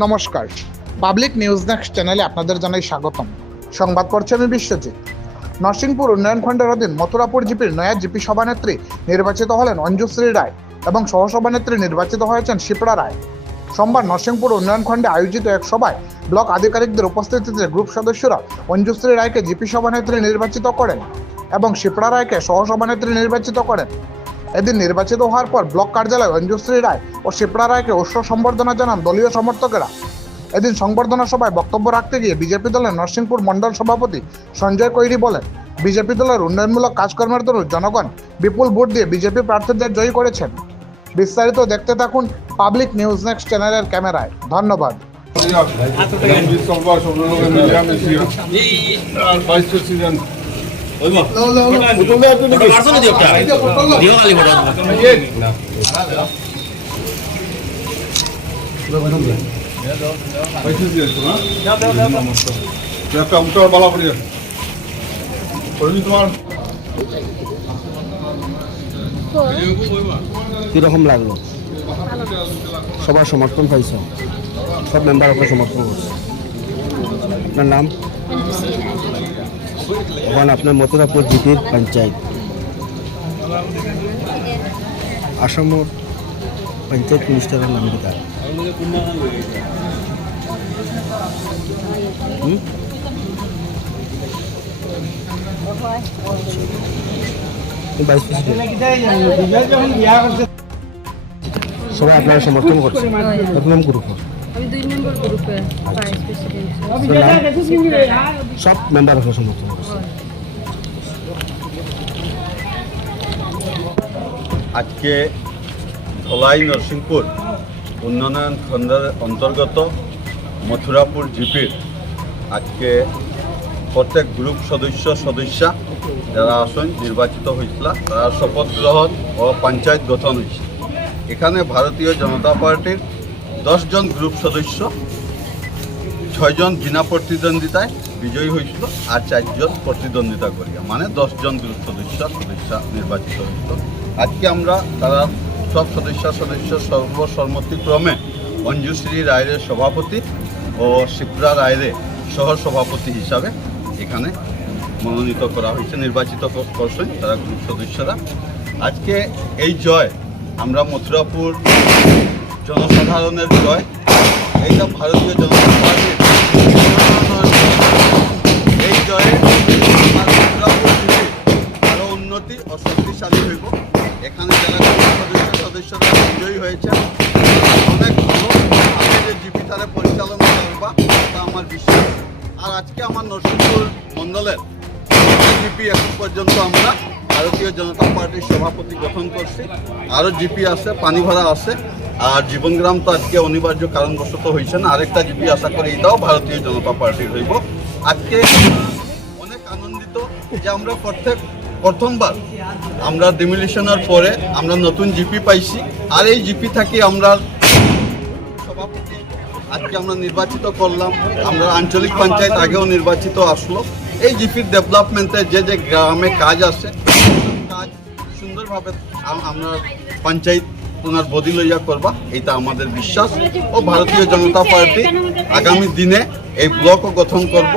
নমস্কার। Public news next চ্যানেলে আপনাদের জানাই স্বাগতম। সংবাদ পড়ছে আমি বিশ্বজিৎ। নরসিংপুর উন্নয়ন খণ্ডের অধীন মথুরাপুর জিপির নয়া জিপি সভানেত্রী নির্বাচিত হলেন অঞ্জুশ্রী রায় এবং সহসভানেত্রী নির্বাচিত হয়েছেন শিপ্রা রায়। সোমবার নরসিংপুর উন্নয়ন খণ্ডে আয়োজিত এক সভায় ব্লক আধিকারিকদের উপস্থিতিতে গ্রুপ সদস্যরা অঞ্জুশ্রী রায়কে জিপি সভানেত্রী নির্বাচিত করেন এবং শিপ্রা রায়কে সহসভানেত্রী নির্বাচিত করেন। এদিন নির্বাচিত হওয়ার পর ব্লক কার্যালয়ে অঞ্জুশ্রী রায় ও শিপ্রা রায়কে উষ্ণ সম্বর্ধনা জানান দলীয় সমর্থকেরা। এদিন সংবর্ধনা সভায় বক্তব্য রাখতে গিয়ে বিজেপি দলের নরসিংপুর মণ্ডল সভাপতি সঞ্জয় কৈরি বলেন বিজেপি দলের উন্নয়নমূলক কাজকর্মের দরুন জনগণ বিপুল ভোট দিয়ে বিজেপি প্রার্থীদের জয়ী করেছেন। বিস্তারিত দেখতে থাকুন পাবলিক নিউজ নেক্সট চ্যানেলের ক্যামেরায়। ধন্যবাদ। বিশ্বকর্মা একটা তোমার কীরকম লাগল? সবার সমর্থন পাইছ? সব মেম্বার আপনার সমর্থন করছে? আপনার নাম? এখন আপনার মথুরাপুর জিপির পঞ্চায়েত। আসামর পঞ্চায়েত মিনিস্টারের নাম প্রেসিডেন্ট সবাই আপনারা সমর্থন করছে। গ্রুপ আমি দুই নম্বর গ্রুপে ভাইস প্রেসিডেন্ট সব মেম্বার আপনার সমর্থন আজকে ধলাই নরসিংপুর উন্নয়ন খণ্ডের অন্তর্গত মথুরাপুর জিপির আজকে প্রত্যেক গ্রুপ সদস্য সদস্যা যারা আসন নির্বাচিত হয়েছিল তারা শপথ গ্রহণ ও পঞ্চায়েত গঠন হয়েছে। এখানে ভারতীয় জনতা পার্টির দশজন গ্রুপ সদস্য, ছয়জন বিনা প্রতিদ্বন্দ্বিতায় বিজয়ী হয়েছিল আর চারজন প্রতিদ্বন্দ্বিতা করিয়া। মানে দশজন গ্রুপ সদস্য সদস্য নির্বাচিত হয়েছিল। আজকে আমরা তারা সব সদস্য সদস্য সর্বসম্মতিক্রমে অঞ্জুশ্রী রায়ের সভাপতি ও শিপ্রা রায়ের সহ সভাপতি হিসাবে এখানে মনোনীত করা হয়েছে, নির্বাচিত করছেন তারা গ্রুপ সদস্যরা। আজকে এই জয় আমরা মথুরাপুর জনসাধারণের জয়। এইটা ভারতীয় জনতা পার্টির এই জয়ে আরও উন্নতি ও শক্তিশালী হইব। এখানে যারা সদস্য, সদস্যরা বিজয়ী হয়েছে, অনেক ভালো। আমি যে জিপি তারা পরিচালনা করবা তা আমার বিশ্বাস। আর আজকে আমার নরসিংপুর মণ্ডলের জিপি এখন পর্যন্ত আমরা ভারতীয় জনতা পার্টির সভাপতি গঠন করছি। আরও জিপি আছে পানিভরা আছে। আর জীবনগ্রাম তো আজকে অনিবার্য কারণবশত হয়েছে না, আরেকটা জিপি আশা করি এটাও ভারতীয় জনতা পার্টির হইব। আজকে অনেক আনন্দিত যে আমরা প্রত্যেক প্রথমবার আমরা ডিমিলিশনের পরে আমরা নতুন জিপি পাইছি, আর এই জিপি থাকি আমরা সভাপতি। আজকে আমরা নির্বাচিত করলাম, আমরা আঞ্চলিক পঞ্চায়েত আগেও নির্বাচিত আসলো। এই জিপির ডেভেলপমেন্টে যে যে গ্রামে কাজ আছে কাজ সুন্দরভাবে আমরা পঞ্চায়েত ওনার বদি লইয়া করবা এটা আমাদের বিশ্বাস। ও ভারতীয় জনতা পার্টি আগামী দিনে এই ব্লকও গঠন করব।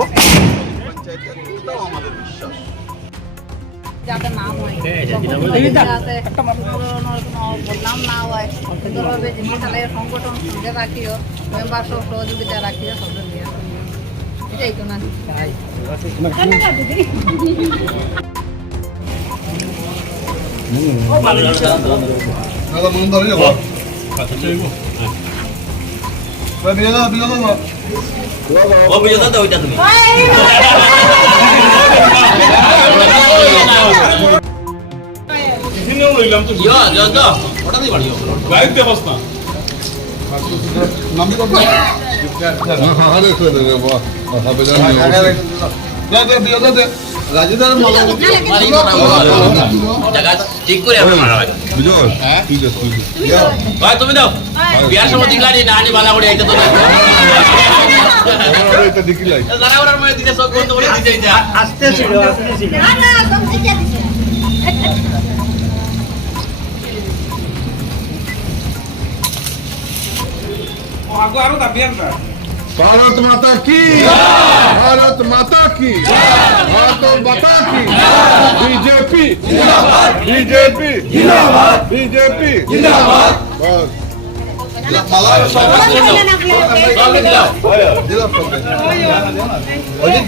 আমাদের বিশ্বাস। যাতে হয়। না হয়। সুন্দরভাবে জিনিস সংগঠন সঙ্গে রাখিও মেম্বার সব সহযোগিতা রাখিও সব নিয়ে এটাই তো না। দাদা মন ধরে যাব বিয়ে দাও বিয়ে দাও ও বিজয় দাদা ওইটা তুমি ইয়া যা যা ওটা দিয়ে বাড়িও নাম কত হাহারে করে দেবে বাহ হবে জানি দে দে বিয়ে দাও দে রাজুদার মালা ঠিক করে আমরা মারা বিজয় ঠিক আছে ঠিক আছে ভাই তুমি দাও বিয়ার সময় দিন গাড়ি না আনি বালা করে আইতে তো এটা দেখি লাই দাদা ওরার মধ্যে দিতে সব বন্ধ করে দিতে যা না কি ভারত মাতা কি বিজেপি বিজেপি বিজেপি বস মালা সব দিলাম সব অজিত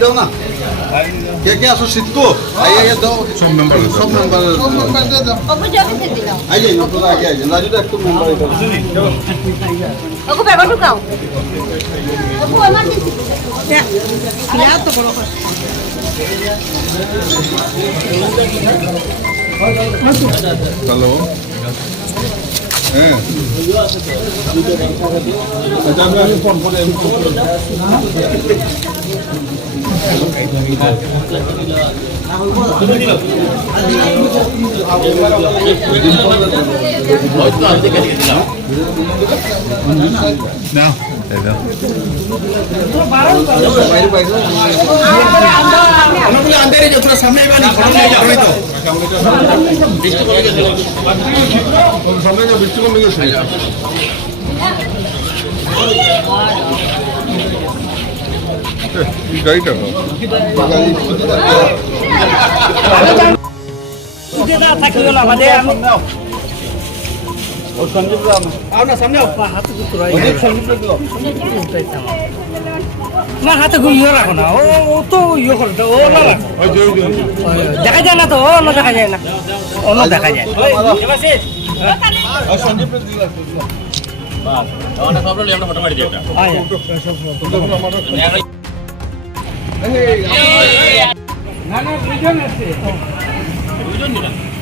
দাও না কে কে আসো আগে দাও সব মেম্বার সব মেম্বার আই যাই আপনারা আগে আই যান রাজু একটু মেম্বার ওকে ব্যাপার ঢুকাও হ্যালো করে আমি ফোন করে হয়তো আমি দেখে দিলাম বৃষ্টি কমে গেছে সামনে যা বৃষ্টি কমে গেছে এই গাড়িটা না আমার হাতে ঘুমিয়ে রাখো না ও ও তো ইয়ে করে তো, ও না রাখো। ওই যে ওই যে, ওই যে। ওই, দেখা যায় না তো ও না দেখা যায় না ও না দেখা যায় আমরা সব আমরা ফটো মারি দিই একটা আয়, আয়। না না দুজন আছে এইটি পার্সেন্ট